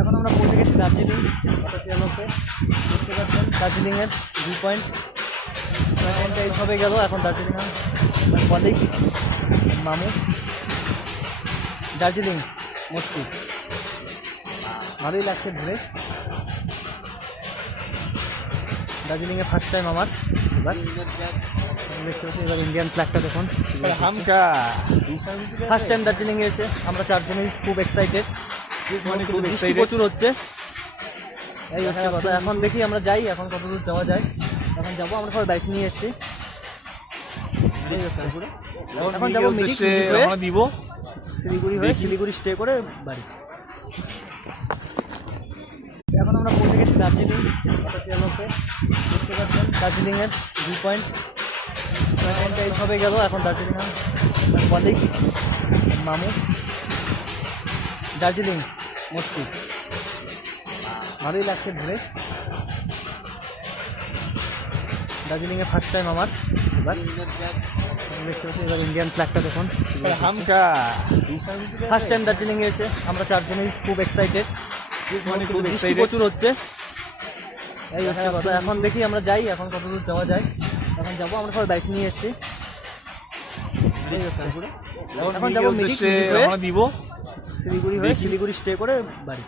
এখন আমরা পৌঁছে গেছি দার্জিলিং অটোপিয়ানোতে। দেখতে পাচ্ছেন দার্জিলিংয়ের ভিউ পয়েন্ট। ট্রেনটা এইভাবে গেল। এখন দার্জিলিং আমার কলিগ মামু। দার্জিলিং মস্তি ভালোই লাগছে ঘুরে। দার্জিলিংয়ে ফার্স্ট টাইম আমার। এবার দেখতে পাচ্ছি, এবার ইন্ডিয়ান ফ্ল্যাগটা দেখুন। ফার্স্ট টাইম দার্জিলিংয়ে এসে আমরা চারজনই খুব এক্সাইটেড। বৃষ্টি প্রচুর হচ্ছে, এই হচ্ছে কথা। এখন দেখি আমরা যাই, এখন কত দূর যাওয়া যায়। এখন যাবো, আমরা সবাই বাইক নিয়ে এসেছি। এখন যাবো শিলিগুড়ি হয়ে শিলিগুড়ি স্টে করে বাড়ি। এখন আমরা পৌঁছে গেছি দার্জিলিং অটোপিয়ানোতে। দেখতে পাচ্ছেন দার্জিলিংয়ের ভিউ পয়েন্ট। ট্রেনটা এইভাবে গেল। এখন দার্জিলিং আমার কলিগ মামু। দার্জিলিং মস্তি ভালোই লাগছে ঘুরে। দার্জিলিংয়ে ফার্স্ট টাইম আমার। এবার দেখতে পাচ্ছি, এবার ইন্ডিয়ান ফ্ল্যাগটা দেখুন। ফার্স্ট টাইম দার্জিলিংয়ে এসে আমরা চারজনই খুব এক্সাইটেড। বৃষ্টি প্রচুর হচ্ছে, এই হচ্ছে কথা। এখন দেখি আমরা যাই, এখন কত দূর যাওয়া যায়। এখন যাবো, আমরা সবাই বাইক নিয়ে এসেছি। এখন যাবো শিলিগুড়ি হয়ে শিলিগুড়ি স্টে করে বাড়ি।